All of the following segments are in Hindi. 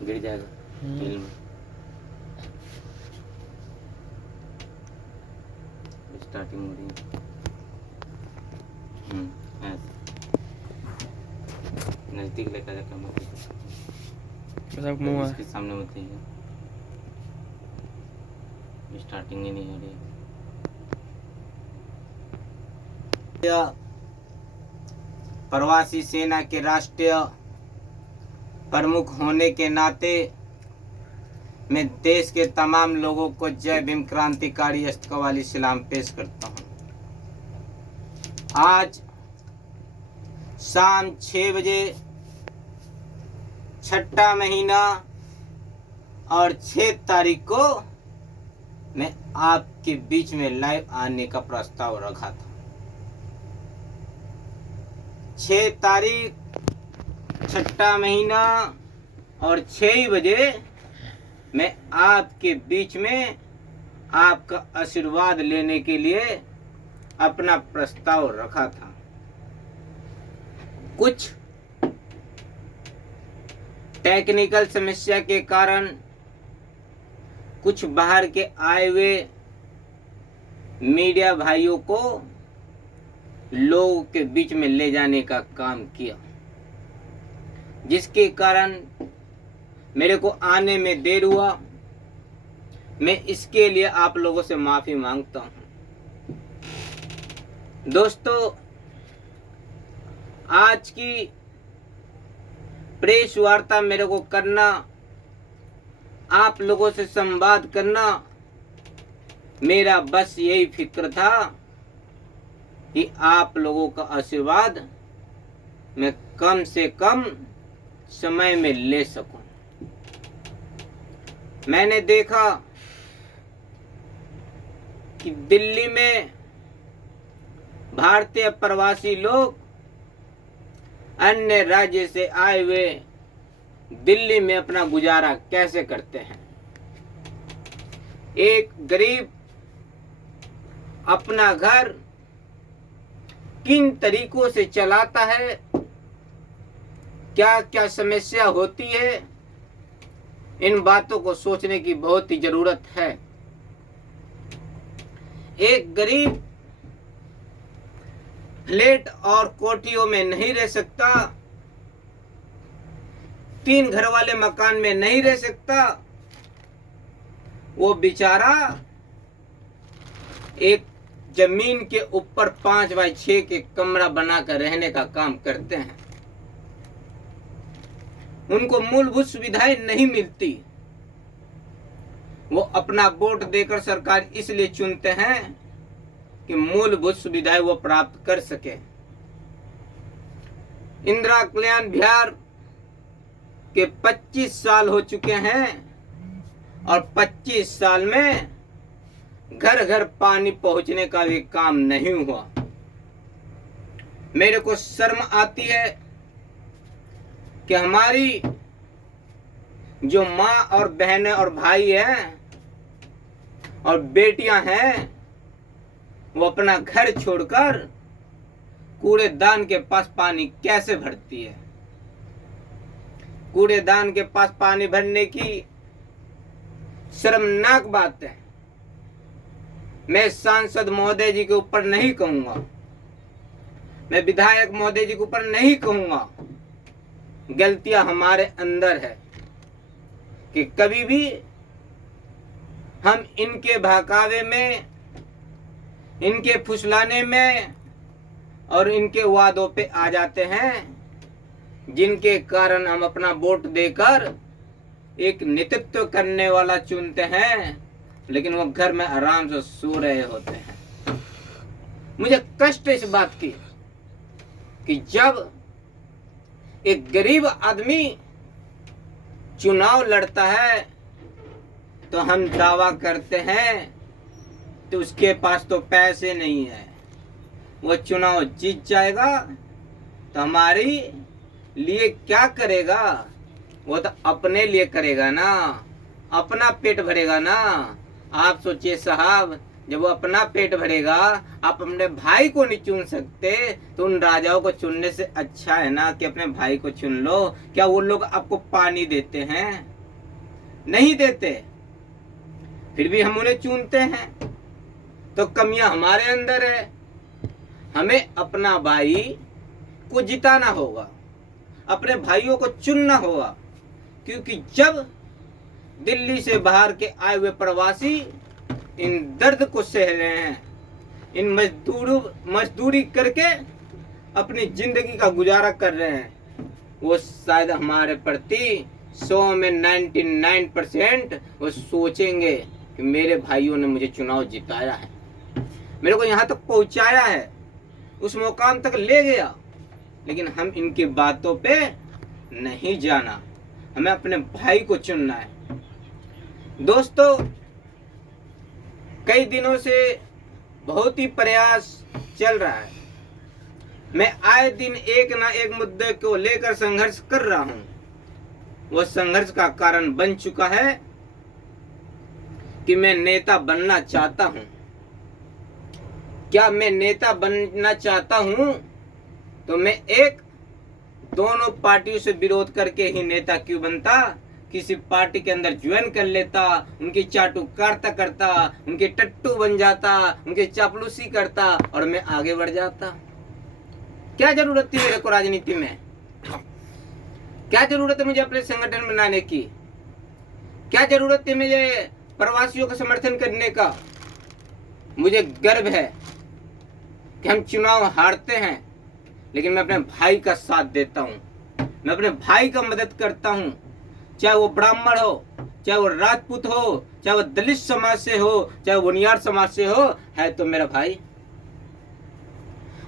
गिर जाएगा फिल्म। स्टार्टिंग हो रही है ऐसे नजदीक लेकर जाकर मत इसके सामने मत है। स्टार्टिंग ही नहीं हो रही। प्रवासी सेना के राष्ट्रीय प्रमुख होने के नाते मैं देश के तमाम लोगों को जय भीम क्रांतिकारी अष्टकवाली सलाम पेश करता हूं। आज शाम 6 बजे 6ठा महीना और 6 तारीख को मैं आपके बीच में लाइव आने का प्रस्ताव रखा था। 6 तारीख 6ठा महीना और 6 बजे मैं आपके बीच में आपका आशीर्वाद लेने के लिए अपना प्रस्ताव रखा था। कुछ टेक्निकल समस्या के कारण कुछ बाहर के आए हुए मीडिया भाइयों को लोगों के बीच में ले जाने का काम किया, जिसके कारण मेरे को आने में देर हुआ। मैं इसके लिए आप लोगों से माफी मांगता हूं। दोस्तों, आज की प्रेस वार्ता मेरे को करना, आप लोगों से संवाद करना, मेरा बस यही फिक्र था कि आप लोगों का आशीर्वाद मैं कम से कम समय में ले सकूं। मैंने देखा कि दिल्ली में भारतीय प्रवासी लोग अन्य राज्य से आए हुए दिल्ली में अपना गुजारा कैसे करते हैं। एक गरीब अपना घर किन तरीकों से चलाता है, क्या क्या समस्या होती है, इन बातों को सोचने की बहुत ही जरूरत है। एक गरीब फ्लैट और कोठियों में नहीं रह सकता, 3 घर वाले मकान में नहीं रह सकता। वो बेचारा एक जमीन के ऊपर 5 बाय 6 के कमरा बनाकर रहने का काम करते हैं। उनको मूलभूत सुविधाएं नहीं मिलती। वो अपना वोट देकर सरकार इसलिए चुनते हैं कि मूलभूत सुविधाएं वो प्राप्त कर सके। इंदिरा कल्याण बिहार के 25 साल हो चुके हैं और 25 साल में घर घर पानी पहुंचने का भी काम नहीं हुआ। मेरे को शर्म आती है कि हमारी जो माँ और बहनें और भाई हैं और बेटियां हैं, वो अपना घर छोड़कर कूड़ेदान के पास पानी कैसे भरती है। कूड़ेदान के पास पानी भरने की शर्मनाक बात है। मैं सांसद महोदय जी के ऊपर नहीं कहूंगा, मैं विधायक महोदय जी के ऊपर नहीं कहूंगा। गलतियां हमारे अंदर है कि कभी भी हम इनके बहकावे में, इनके फुसलाने में और इनके वादों पे आ जाते हैं, जिनके कारण हम अपना वोट देकर एक नेतृत्व करने वाला चुनते हैं, लेकिन वो घर में आराम से सो रहे होते हैं। मुझे कष्ट इस बात की कि जब एक गरीब आदमी चुनाव लड़ता है तो हम दावा करते हैं तो उसके पास तो पैसे नहीं है, वो चुनाव जीत जाएगा तो हमारी लिए क्या करेगा, वो तो अपने लिए करेगा ना, अपना पेट भरेगा ना। आप सोचिए साहब, जब वो अपना पेट भरेगा, आप अपने भाई को नहीं चुन सकते तो उन राजाओं को चुनने से अच्छा है ना कि अपने भाई को चुन लो। क्या वो लोग आपको पानी देते हैं? नहीं देते, फिर भी हम उन्हें चुनते हैं, तो कमियां हमारे अंदर है। हमें अपना भाई को जिताना होगा, अपने भाइयों को चुनना होगा, क्योंकि जब दिल्ली से बाहर के आए हुए प्रवासी इन दर्द को सह रहे हैं, इन मजदूरी करके अपनी जिंदगी का गुजारा कर रहे हैं, वो शायद हमारे प्रति 100 में 99% वो सोचेंगे कि मेरे भाइयों ने मुझे चुनाव जिताया है, मेरे को यहाँ तक पहुँचाया है, उस मुकाम तक ले गया। लेकिन हम इनकी बातों पे नहीं जाना, हमें अपने भाई को चुनना है। दोस्तों, कई दिनों से बहुत ही प्रयास चल रहा है, मैं आए दिन एक ना एक मुद्दे को लेकर संघर्ष कर रहा हूं। वो संघर्ष का कारण बन चुका है कि मैं नेता बनना चाहता हूं। क्या मैं नेता बनना चाहता हूं तो मैं एक दोनों पार्टियों से विरोध करके ही नेता क्यों बनता, किसी पार्टी के अंदर ज्वाइन कर लेता, उनकी चाटुकारिता करता, उनके टट्टू बन जाता, उनकी चापलूसी करता और मैं आगे बढ़ जाता। क्या जरूरत थी मेरे को राजनीति में? क्या जरूरत है मुझे अपने संगठन बनाने की? क्या जरूरत थी मुझे प्रवासियों का समर्थन करने का? मुझे गर्व है कि हम चुनाव हारते हैं, लेकिन मैं अपने भाई का साथ देता हूं, मैं अपने भाई का मदद करता हूं, चाहे वो ब्राह्मण हो, चाहे वो राजपूत हो, चाहे वो दलित समाज से हो, चाहे वो बुनियाद समाज से हो, है तो मेरा भाई।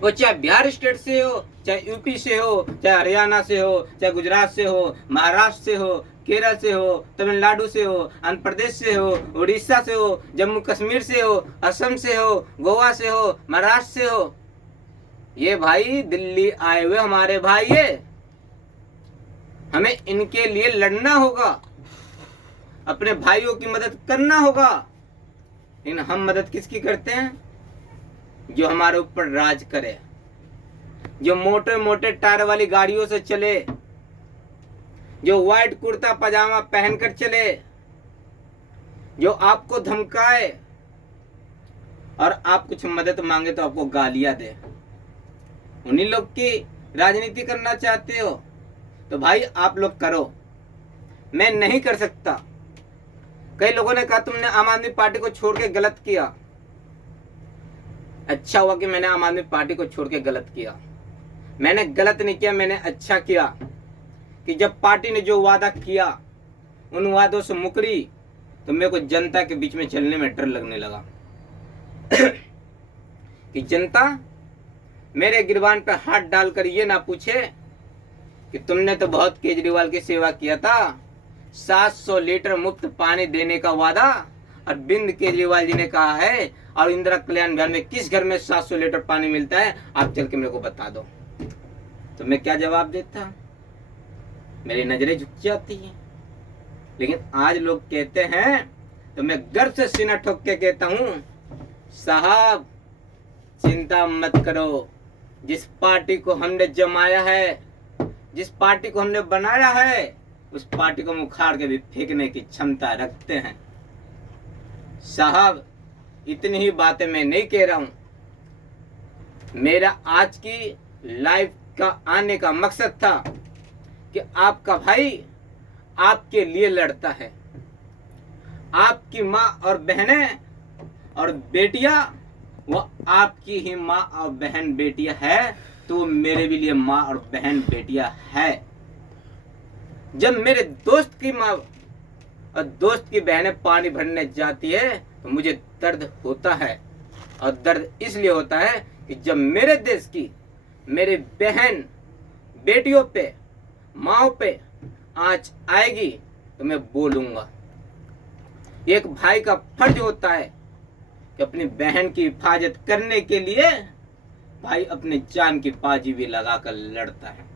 वो चाहे बिहार स्टेट से हो, चाहे यूपी से हो, चाहे हरियाणा से हो, चाहे गुजरात से हो, महाराष्ट्र से हो, केरल से हो, तमिलनाडु से हो, आंध्र प्रदेश से हो, उड़ीसा से हो, जम्मू कश्मीर से हो, असम से हो, गोवा से हो, महाराष्ट्र से हो, ये भाई दिल्ली आए हुए हमारे भाई है। हमें इनके लिए लड़ना होगा, अपने भाइयों की मदद करना होगा। लेकिन हम मदद किसकी करते हैं? जो हमारे ऊपर राज करे, जो मोटे मोटे टायर वाली गाड़ियों से चले, जो व्हाइट कुर्ता पजामा पहनकर चले, जो आपको धमकाए और आप कुछ मदद मांगे तो आपको गालियां दे। उन्हीं लोग की राजनीति करना चाहते हो तो भाई आप लोग करो, मैं नहीं कर सकता। कई लोगों ने कहा तुमने आम आदमी पार्टी को छोड़ के गलत किया। अच्छा हुआ कि मैंने आम आदमी पार्टी को छोड़ के गलत किया। मैंने गलत नहीं किया, मैंने अच्छा किया कि जब पार्टी ने जो वादा किया उन वादों से मुकरी तो मेरे को जनता के बीच में चलने में डर लगने लगा कि जनता मेरे गिरबान पर हाथ डालकर ये ना पूछे कि तुमने तो बहुत केजरीवाल की सेवा किया था, 700 लीटर मुफ्त पानी देने का वादा अरविंद केजरीवाल जी ने कहा है, और इंदिरा कल्याण अभियान में किस घर में 700 लीटर पानी मिलता है आप चल के मेरे को बता दो। तो मैं क्या जवाब देता? मेरी नजरें झुक जाती हैं। लेकिन आज लोग कहते हैं तो मैं गर्व से सीना ठोक के कहता हूं, साहब चिंता मत करो, जिस पार्टी को हमने जमाया है, जिस पार्टी को हमने बनाया है, उस पार्टी को हम उखाड़ के भी फेंकने की क्षमता रखते हैं। साहब इतनी ही बातें मैं नहीं कह रहा हूं। मेरा आज की लाइफ का आने का मकसद था कि आपका भाई आपके लिए लड़ता है। आपकी माँ और बहनें और बेटियां वो आपकी ही माँ और बहन बेटियां है, तो वो मेरे भी लिए माँ और बहन बेटियां है। जब मेरे दोस्त की माँ और दोस्त की बहनें पानी भरने जाती है तो मुझे दर्द होता है, और दर्द इसलिए होता है कि जब मेरे देश की मेरी बहन बेटियों पे, माँओं पे आंच आएगी तो मैं बोलूंगा। एक भाई का फर्ज होता है कि अपनी बहन की हिफाजत करने के लिए भाई अपने जान की बाजी भी लगाकर लड़ता है।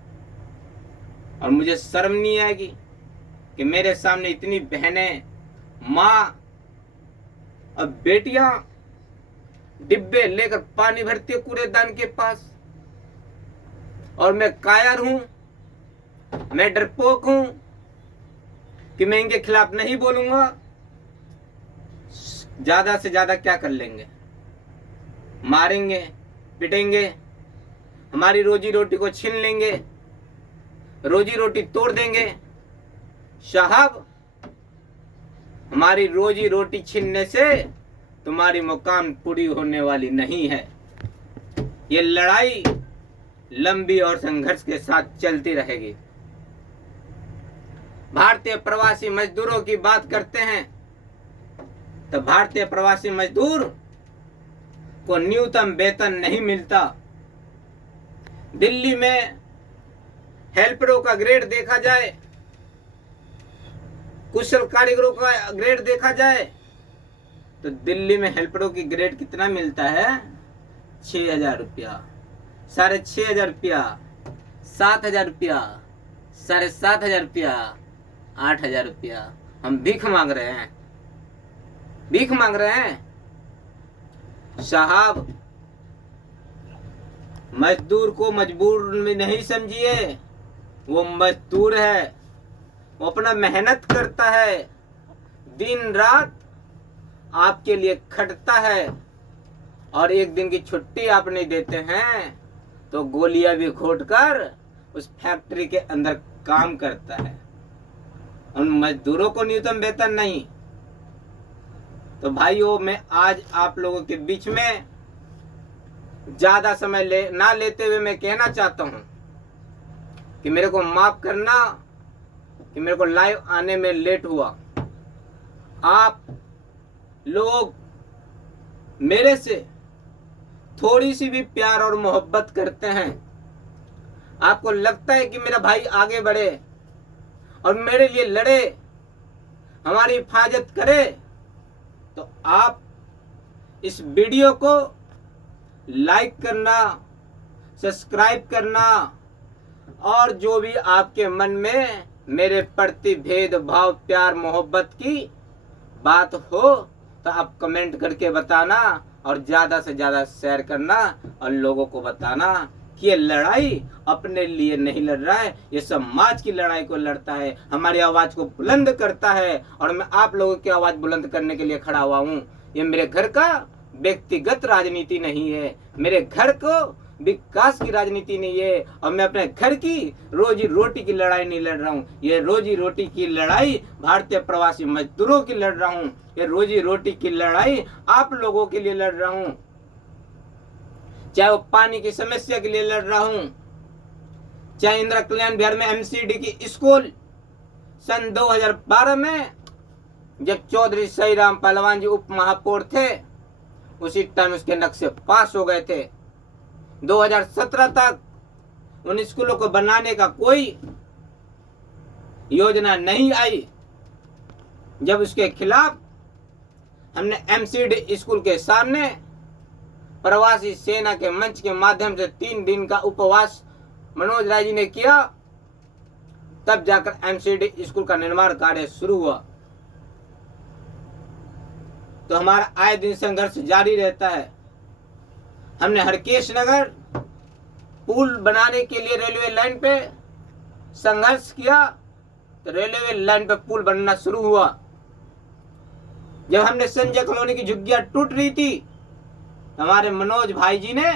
और मुझे शर्म नहीं आएगी कि मेरे सामने इतनी बहनें, माँ और बेटियां डिब्बे लेकर पानी भरती है कूड़ेदान के पास, और मैं कायर हूं, मैं डरपोक हूं, कि मैं इनके खिलाफ नहीं बोलूंगा, ज्यादा से ज्यादा क्या कर लेंगे, मारेंगे, पिटेंगे, हमारी रोजी रोटी को छीन लेंगे, रोजी रोटी तोड़ देंगे। साहब, हमारी रोजी रोटी छीनने से तुम्हारी मुकाम पूरी होने वाली नहीं है। ये लड़ाई लंबी और संघर्ष के साथ चलती रहेगी। भारतीय प्रवासी मजदूरों की बात करते हैं तो भारतीय प्रवासी मजदूर को न्यूनतम वेतन नहीं मिलता। दिल्ली में हेल्परों का ग्रेड देखा जाए, कुशल कारीगरों का ग्रेड देखा जाए तो दिल्ली में हेल्परों की ग्रेड कितना मिलता है? 6,000 रुपया, 6,500 रुपया, 7,000 रुपया, 7,500 रुपया, 8,000 रुपया। हम भीख मांग रहे हैं, भीख मांग रहे हैं। साहब, मजदूर को मजबूर में नहीं समझिए, वो मजदूर है, वो अपना मेहनत करता है, दिन रात आपके लिए खटता है, और एक दिन की छुट्टी आप नहीं देते हैं तो गोलियां भी घोटकर उस फैक्ट्री के अंदर काम करता है। उन मजदूरों को न्यूनतम वेतन नहीं। तो भाइयों, मैं आज आप लोगों के बीच में ज्यादा समय ना लेते हुए मैं कहना चाहता हूं कि मेरे को माफ करना कि मेरे को लाइव आने में लेट हुआ। आप लोग मेरे से थोड़ी सी भी प्यार और मोहब्बत करते हैं, आपको लगता है कि मेरा भाई आगे बढ़े और मेरे लिए लड़े, हमारी हिफाजत करे, तो आप इस वीडियो को लाइक करना, सब्सक्राइब करना, और जो भी आपके मन में मेरे प्रति भेदभाव, प्यार, मोहब्बत की बात हो तो आप कमेंट करके बताना, और ज्यादा से ज्यादा शेयर करना और लोगों को बताना कि ये लड़ाई अपने लिए नहीं लड़ रहा है, ये समाज की लड़ाई को लड़ता है, हमारी आवाज को बुलंद करता है, और मैं आप लोगों की आवाज बुलंद करने के लिए खड़ा हुआ हूँ। ये मेरे घर का व्यक्तिगत राजनीति नहीं है, मेरे घर को विकास की राजनीति नहीं है, और मैं अपने घर की रोजी रोटी की लड़ाई नहीं लड़ रहा हूँ। ये रोजी रोटी की लड़ाई भारतीय प्रवासी मजदूरों की लड़ रहा हूँ, ये रोजी रोटी की लड़ाई आप लोगों के लिए लड़ रहा हूँ, चाहे वो पानी की समस्या के लिए लड़ रहा हूँ, चाहे इंदिरा कल्याण बिहार में एमसीडी की स्कूल सन 2012 में जब चौधरी सईराम पहलवान जी उप महापौर थे उसी टाइम उसके नक्शे पास हो गए थे। 2017 तक उन स्कूलों को बनाने का कोई योजना नहीं आई। जब उसके खिलाफ हमने एमसीडी स्कूल के सामने प्रवासी सेना के मंच के माध्यम से 3 दिन का उपवास मनोज राय जी ने किया, तब जाकर एमसीडी स्कूल का निर्माण कार्य शुरू हुआ। तो हमारा आए दिन संघर्ष जारी रहता है। हमने हरकेश नगर पुल बनाने के लिए रेलवे लाइन पे संघर्ष किया, तो रेलवे लाइन पे पुल बनना शुरू हुआ। जब हमने संजय कॉलोनी की झुग्गियां टूट रही थी, हमारे मनोज भाई जी ने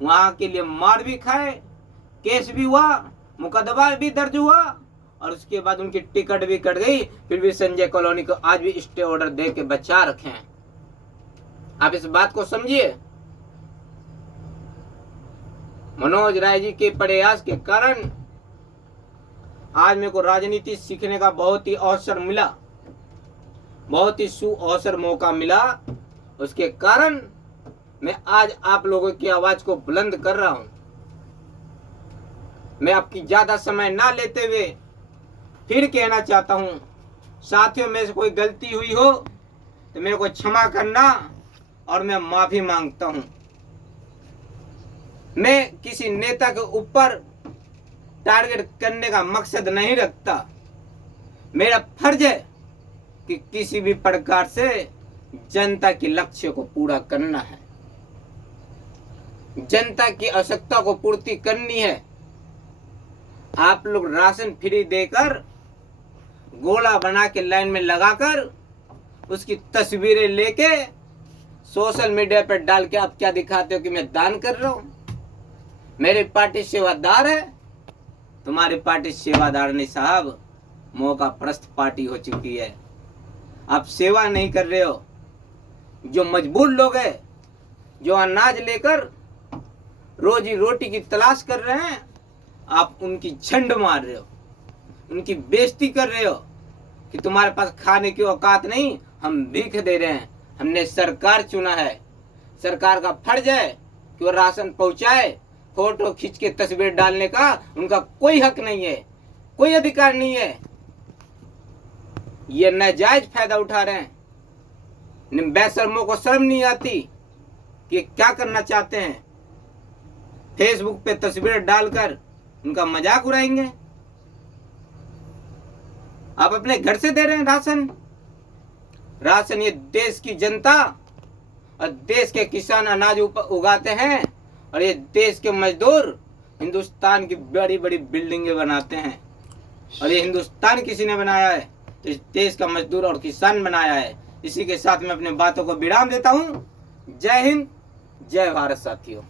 वहां के लिए मार भी खाए, केस भी हुआ, मुकदमा भी दर्ज हुआ, और उसके बाद उनकी टिकट भी कट गई, फिर भी संजय कॉलोनी को आज भी स्टे ऑर्डर दे के बचा रखे हैं। आप इस बात को समझिए। मनोज राय जी के प्रयास के कारण आज मेरे को राजनीति सीखने का बहुत ही अवसर मिला, बहुत ही सुअवसर मौका मिला। उसके कारण मैं आज आप लोगों की आवाज को बुलंद कर रहा हूं। मैं आपकी ज्यादा समय ना लेते हुए फिर कहना चाहता हूं, साथियों, में से कोई गलती हुई हो तो मेरे को क्षमा करना, और मैं माफी मांगता हूं। मैं किसी नेता के ऊपर टारगेट करने का मकसद नहीं रखता। मेरा फर्ज है कि किसी भी प्रकार से जनता के लक्ष्य को पूरा करना है, जनता की आवश्यकता को पूर्ति करनी है। आप लोग राशन फ्री देकर गोला बना के लाइन में लगाकर उसकी तस्वीरें लेके सोशल मीडिया पर डाल के आप क्या दिखाते हो कि मैं दान कर रहा हूँ। मेरी पार्टी सेवादार है, तुम्हारी पार्टी सेवादार नहीं साहब, मौका प्रस्त पार्टी हो चुकी है। आप सेवा नहीं कर रहे हो। जो मजबूर लोग हैं, जो अनाज लेकर रोजी रोटी की तलाश कर रहे हैं, आप उनकी झंड मार रहे हो, उनकी बेइज्जती कर रहे हो कि तुम्हारे पास खाने की औकात नहीं, हम भीख दे रहे हैं। हमने सरकार चुना है, सरकार का फर्ज है कि वो राशन पहुंचाए। फोटो खींच के तस्वीर डालने का उनका कोई हक नहीं है, कोई अधिकार नहीं है। ये नाजायज फायदा उठा रहे हैं। बेशर्मों को शर्म नहीं आती कि क्या करना चाहते हैं। फेसबुक पे तस्वीर डालकर उनका मजाक उड़ाएंगे। आप अपने घर से दे रहे हैं राशन ये देश की जनता और देश के किसान अनाज उगाते हैं, और ये देश के मजदूर हिंदुस्तान की बड़ी बड़ी बिल्डिंगें बनाते हैं। और ये हिंदुस्तान किसी ने बनाया है, तो इस देश का मजदूर और किसान बनाया है। इसी के साथ मैं अपने बातों को विराम देता हूँ। जय हिंद, जय भारत साथियों।